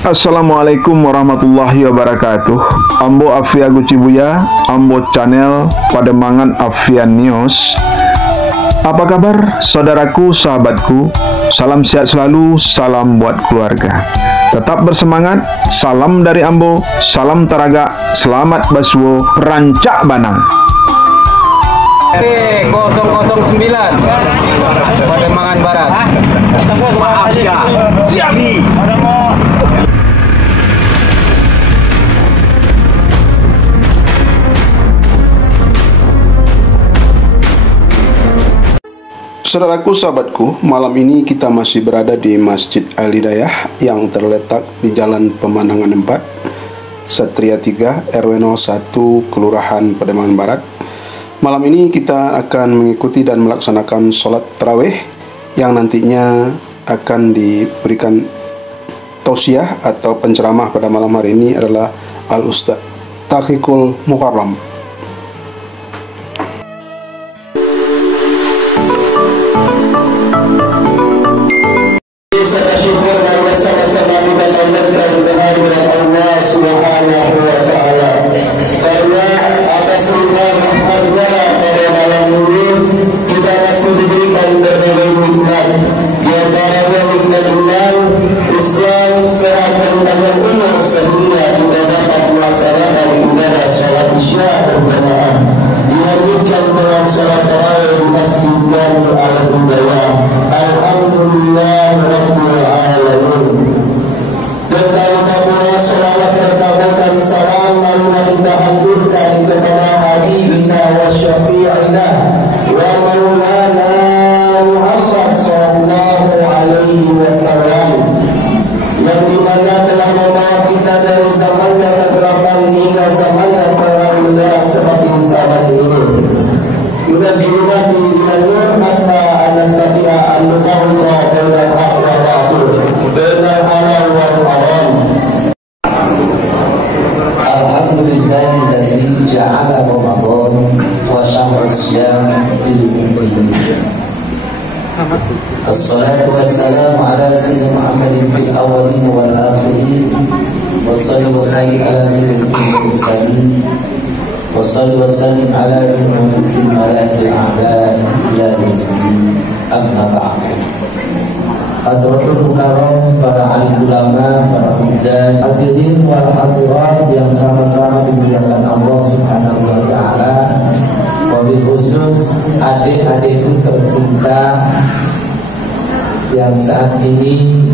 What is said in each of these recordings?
Assalamualaikum warahmatullahi wabarakatuh. Ambo Afia Gucibuya, Ambo Channel Pademangan Afian News. Apa kabar saudaraku, sahabatku? Salam sehat selalu, salam buat keluarga. Tetap bersemangat, salam dari Ambo, salam Taraga, selamat Basuo, Rancak Banang. P009 Pademangan Barat. Maaf ya. Siap. Saudaraku, sahabatku, malam ini kita masih berada di Masjid Al-Hidayah yang terletak di Jalan Pemandangan 4, Satria 3, RW 01, Kelurahan Pademangan Barat. Malam ini kita akan mengikuti dan melaksanakan sholat tarawih yang nantinya akan diberikan tausiah atau penceramah pada malam hari ini adalah Al-Ustaz Taqiyul Mukarram. Assalatu wassalamu ala sayyidina Muhammadin fil awwalin wal akhirin. Wassalatu wassalamu ala sayyidina mursalin. Wassalatu wassalamu ala sayyidina malaikil a'la ila yaumil amma ba'd. Hadratul mukarram, para alim ulama, para hujjah, hadirin wal hadirat yang sama-sama dimuliakan Allah Subhanahu wa taala. Wabil khusus adik-adikku tercinta yang saat ini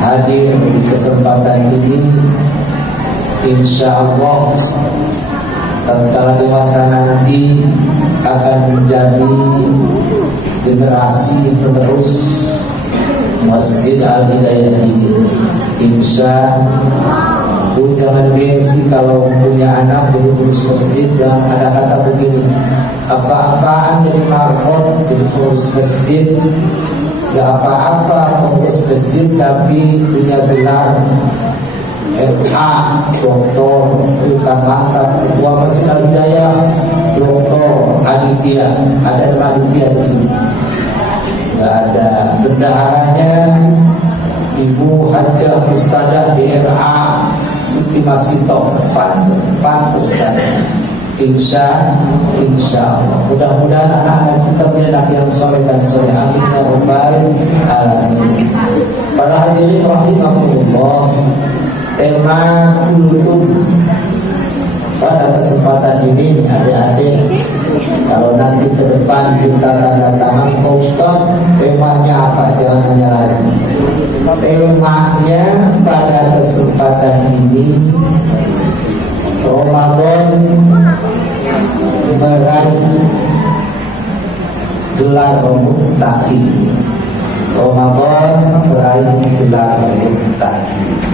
hadir di kesempatan ini, insya Allah tatkala dewasa nanti akan menjadi generasi penerus Masjid Al-Hidayah ini. Insya jangan gengsi kalau punya anak jadi pengurus masjid. Jangan ada kata begini, apa-apaan jadi marhum jadi pengurus masjid. Gak apa-apa pengurus masjid tapi punya gelar MA, doktor, bukan mantap, ketua Masjid Al-Hidayah, doktor Aditya. Ada nama Aditya di sini. Gak ada bendaharanya Ibu Hajah Mustadah DRA Siti Masito. Pantes kan? Insya Allah. Mudah-mudahan anak-anak kita punya anak yang soleh dan soleh. Amin ya rabbal alamin. Para hadirin rahimahumullah, tema kultum pada kesempatan ini adik-adik, kalau nanti ke depan kita tanda tangan Pak Ustaz, temanya apa? Jangan nyalain. Temanya pada kesempatan ini Ramadan meraih gelar muttaqi. Ramadan meraih gelar muttaqi.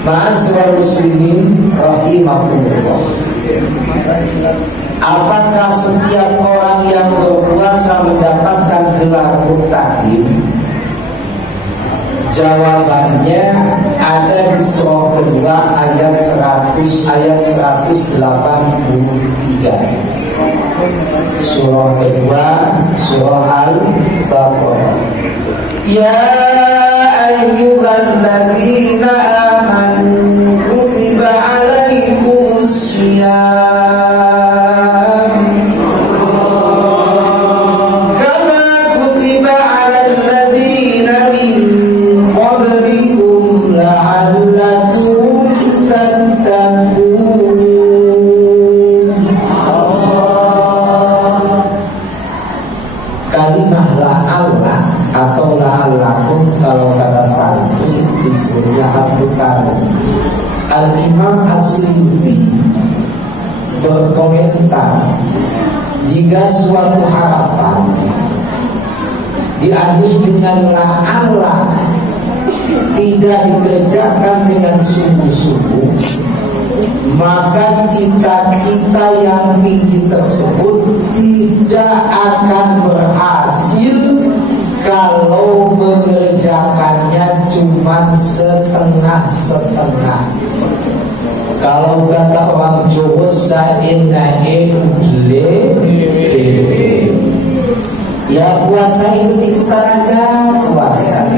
Ma'asyiral muslimin rahimakumullah. Apakah setiap orang yang berpuasa mendapatkan gelar muttaqi? Jawabannya ada di surah kedua ayat 183. Surah kedua, surah Al-Baqarah. Ya ayyuhalladzina amanu kutiba alaikumussyiyam kama kutiba alal ladzina min qablikum la'allakum tattaqun. Kalimah la'alla atau la'allakum kalau kata santri disebutnya Abdul. Al-Imam As-Suyuti berkomentar, jika suatu harapan diakhiri dengan la'alla tidak dikerjakan dengan sungguh-sungguh, maka cita-cita yang tinggi tersebut tidak akan berhasil kalau mengerjakannya cuma setengah-setengah. Kalau kata orang Jawa, saenae udle dewe. Ya puasa itu ikutan aja puasa.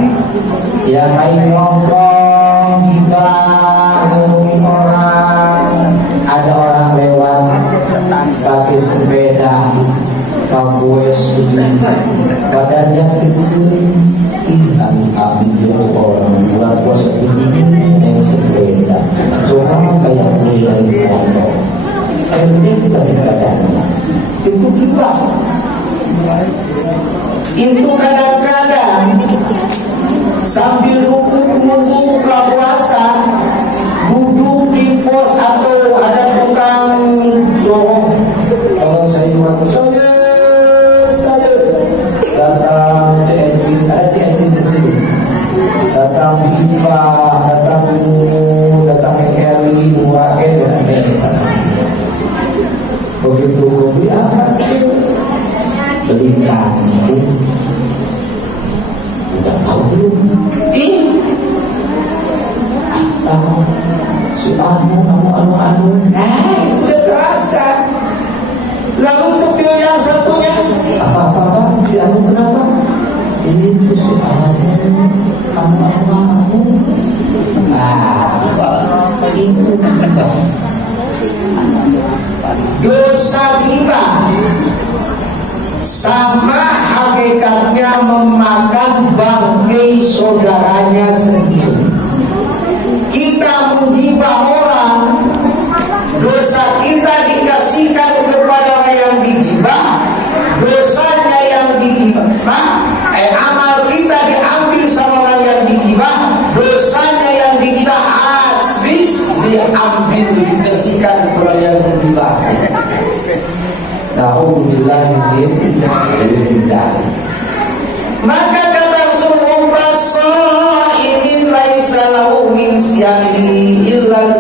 Ya main ngomong, gibah, ngomongin orang. Ada orang lewat pakai sepeda, kabues badannya kecil, kami orang bulan puasa ini yang sepeda, cuma kayak mulai motor, kemudian dari badannya itu gibah. Itu kadang-kadang sambil nunggu buka puasa, duduk di pos atau ada tukang dorong. Kalau saya datang CNC, ada CNC di sini. Datang Viva, datang Heli, Murake, dan begitu beli apa? Beli kangkung. Udah tahu belum? Tahu. Si anu. Itu udah terasa. Lalu cepil yang satunya, apa si anu kenapa? Ini tuh si anu. Nah, itu kita. Dosa ghibah sama hakikatnya memakan bangkai saudaranya sendiri. Kita menggibah orang, dosa kita dikasihkan kepada yang digibah, dosanya yang digibah, amal kita diambil sama orang yang digibah, dosanya yang digibah habis diambil dikasihkan kepada yang digibah. Na'udzubillah min dzalik. Maka kata Rasulullah shaimin laisa lahu min siyami illa,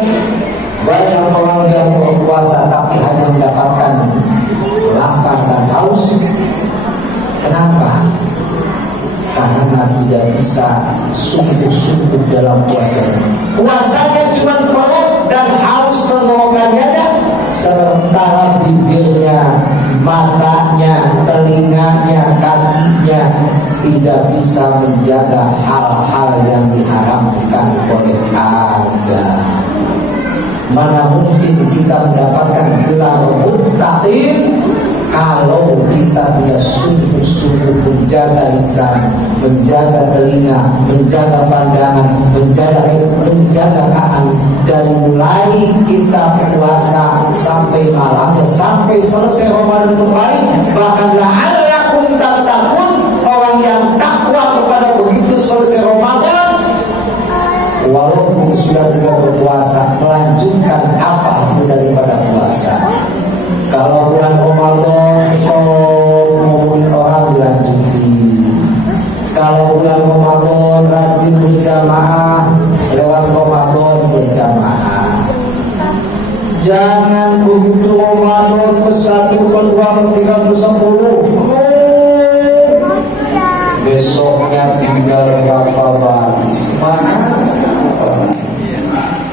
banyak orang yang berpuasa tapi hanya mendapatkan lapar dan haus. Kenapa? Karena tidak bisa sungguh-sungguh dalam puasanya. Puasanya cuma perut dan haus tenggorokannya, sementara bibirnya, matanya, telinganya, kakinya tidak bisa menjaga hal-hal yang diharamkan oleh agama. Mana mungkin kita mendapatkan gelar muttaqin kalau kita tidak sungguh-sungguh menjaga lisan, menjaga telinga, menjaga pandangan, menjaga kaan. Dari mulai kita puasa sampai malamnya, sampai selesai Ramadan kembali, bahkan la'allakum tattaqun, orang yang takwa kepada begitu selesai Ramadan, walaupun sudah tidak berpuasa, melanjutkan apa hasil daripada puasa. Kalau bulan Ramadan ngomongin orang dilanjuti. Kalau bulan Ramadan rajin berjamaah, lewat Ramadan berjamaah. Jangan begitu Ramadan ke-1, ke-2, ke-3, ke-10 besoknya tinggal berapa baris. Mana?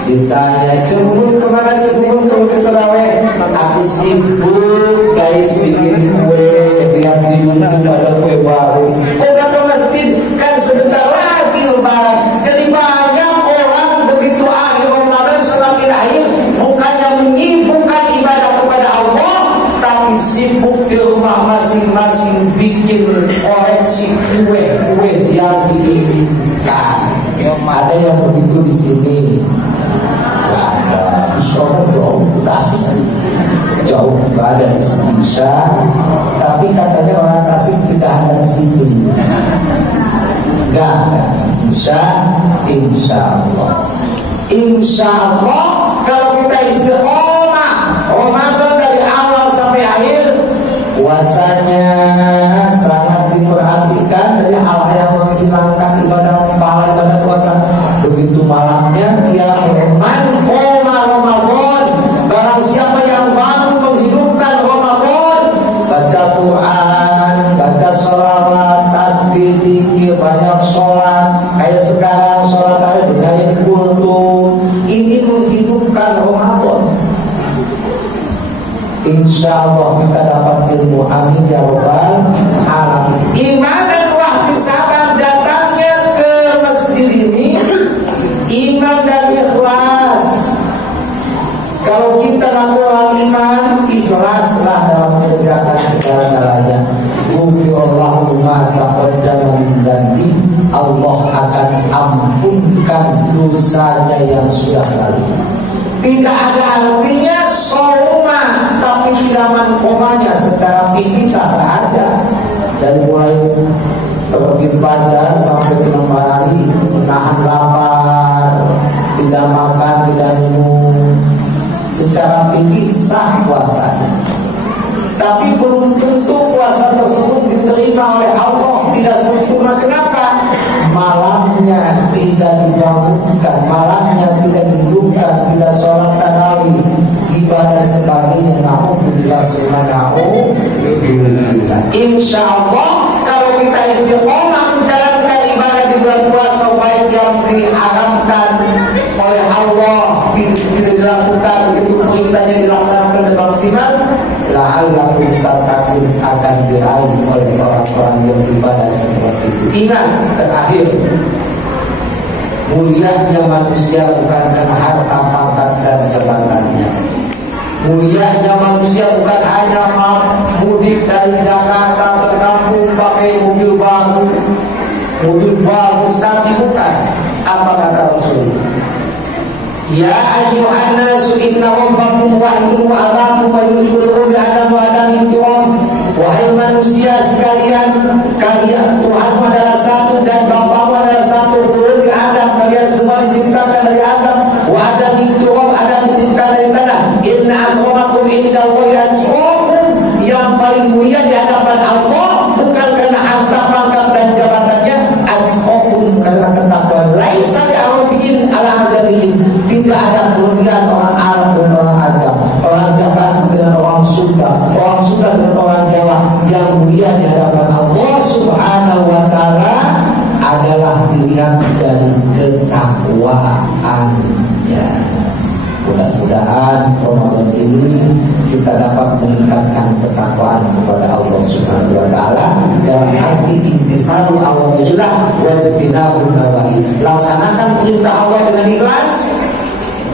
Ditanya, cembur kemana cembur kalau kita terawih? Aku sibuk guys bikin kue, lihat di YouTube ada kue baru. Oh, ke masjid kan sebentar lagi lebaran. kue-kue yang diinginkan. Ada yang begitu di sini. Ada sono jauh, Tasik jauh, nggak ada di sini. Tapi katanya orang Tasik tidak ada di sini. Nggak ada. Insya Allah. Kalau kita istiqomah Ramadan dari awal sampai akhir, puasanya sangat diperhatikan dari hal yang menghilangkan ibadah pahala, ibadah puasa. Begitu malamnya man qoma Ramadan, barang siapa yang mampu menghidupkan Ramadan, baca Quran, baca sholawat, tasbih, zikir, banyak sholat. Kayak sekarang sholat ada dengarin kultum, ini menghidupkan Ramadan. Insya Allah kita dapat ilmu, amin ya rabbal alamin. Iman dan wahtisaban datangnya ke masjid ini, iman dan ikhlas. Kalau kita mengulang iman, ikhlaslah dalam mengerjakan segala-galanya. Ghufirallahu ma taqaddama min dzambi, Allah akan ampunkan dosanya yang sudah lalu. Tidak ada artinya soma, tapi tidak mankomanya secara fikih sah saja. Dari mulai terbit fajar sampai tengah hari, menahan lapar, tidak makan, tidak minum, secara fikih sah puasanya. Tapi belum tentu puasa tersebut diterima oleh Allah, tidak sempurna. Kenapa? Malamnya tidak dibangunkan, malamnya tidak dihidupkan, tidak sholat tarawih, ibadah sebagainya. Alhamdulillah, insya Allah kalau kita istiqomah menjalankan ibadah di bulan puasa, baik yang diharamkan oleh Allah tidak dilakukan, begitu perintahnya dilaksanakan dengan maksimal, la'allakum tattaqun, akan diraih oleh orang-orang yang ibadah seperti itu. Ingat, terakhir, mulianya manusia bukan karena harta, pangkat dan jabatannya. Mulianya manusia bukan hanya mudik dari Jakarta ke kampung pakai mobil bagus, tapi bukan. Apa kata Rasul? Ya ayyuhan nasu inna rabbakum wahidun wa abakum wa yudkhuluhu bi adam wa adam intiwam. Wahai manusia sekalian, kalian Tuhanmu adalah satu dan Bapakmu adalah satu. Turun di Adam, kalian semua diciptakan dari Adam. Wa adam intiwam, Adam diciptakan dari tanah. Inna akramakum indallahi atqakum, yang paling mulia di hadapan Allah bukan karena harta, pangkat dan jabatannya, atqakum, karena ketakwaan. Laisa bi'arabiyyin ala ajamiyyin, tidak ada kelebihan orang Arab dan orang Ajam, orang Jakarta dengan orang Sunda, orang Sunda dengan orang Jawa. Yang mulia di hadapan Allah Subhanahu wa ta'ala adalah dilihat dari ketakwaannya. Mudah-mudahan Ramadan ini kita dapat meningkatkan ketakwaan kepada Allah Subhanahu wa ta'ala dalam arti imtithalu awamirillah wa ijtinabun nawahi. Laksanakan perintah Allah dengan ikhlas,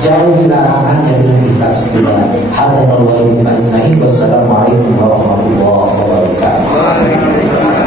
jauhi larangannya dengan ikhlas pula. Hadzal wa ajma'in. Wassalamualaikum warahmatullahi wabarakatuh.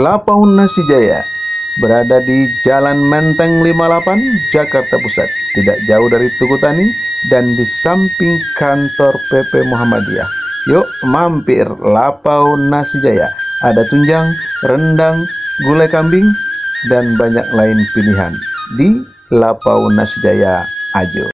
Lapaun Nasi Jaya berada di Jalan Menteng 58, Jakarta Pusat, tidak jauh dari Tugu Tani dan di samping kantor PP Muhammadiyah. Yuk mampir Lapaun Nasi Jaya. Ada tunjang, rendang, gulai kambing, dan banyak lain pilihan di Lapaun Nasi Jaya Ajo.